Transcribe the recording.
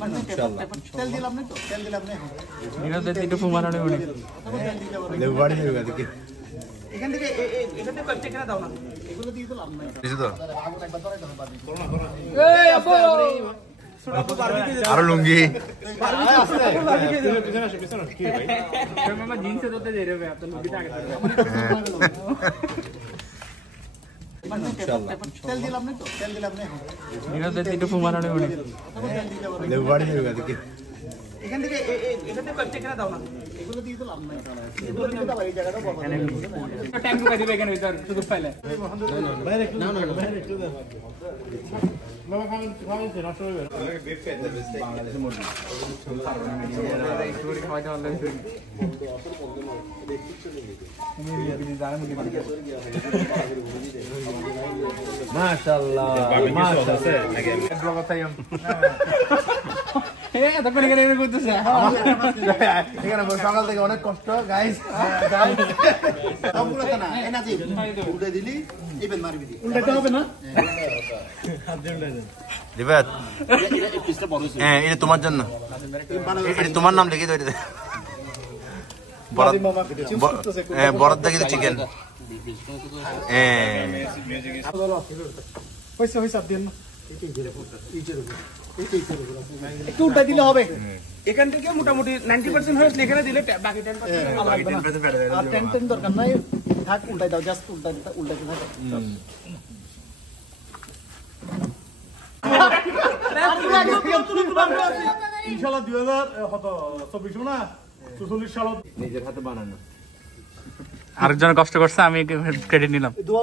ইনশাআল্লাহ তেল দিলাম না তো তেল দিলাম না নিরাতে একটু ফুমানো নেই লেবু বাড়ি নেবে দেখি এখান থেকে কয়েকটা কেনা দাও না এগুলো দিয়ে তো লাভ নাই কিছু তো আগুন একবার ধরে দাও এই আপু আরো লুঙ্গি মামা জিন্স ধরতে দেরি হবে আপনার লুঙ্গিটা আগে ধরবে ইনশাআল্লাহ তেল দিলাম না তো তেল দিলাম না নিরাতে একটু ফুমানো নেই লেবু বাড়ি নেবে দেখি এখান থেকে কয়েকটা কেনা দাও না এগুলো দিয়ে তো লাভ নাই এগুলো দিয়ে তো এই জায়গাটা বড় ট্যাঙ্ক ঢুকাই দিবে এখানে ভিতর শুধু পাইলে বাইরে না না বাইরে একটু দে বাবা খাবেন নষ্ট হবে বাংলাদেশের মধ্যে মাশাআল্লাহ সকাল থেকে অনেক কষ্ট গাইস উল্টে দিলি ইভেন মারবি দি উল্টাতে হবে না দিবেত হ্যাঁ এটা তোমার জন্য এটা তোমার নাম লিখে দাও এটা বরাদ দেখি চিকেন পয়সা হিসাব দেন না একটু উল্টা দিলে হবে এখান থেকে মোটামুটি 90% হয়েছে এখানে দিলে বাকি 10% আর 10 দরকার নাই থাক উল্টাই দাও জাস্ট উল্টাইতে থাক ইনশাআল্লাহ 2024 না 44 সাল নিজের হাতে বানানো আরেকজন কষ্ট করছে আমি ক্রেডিট নিলাম দোয়া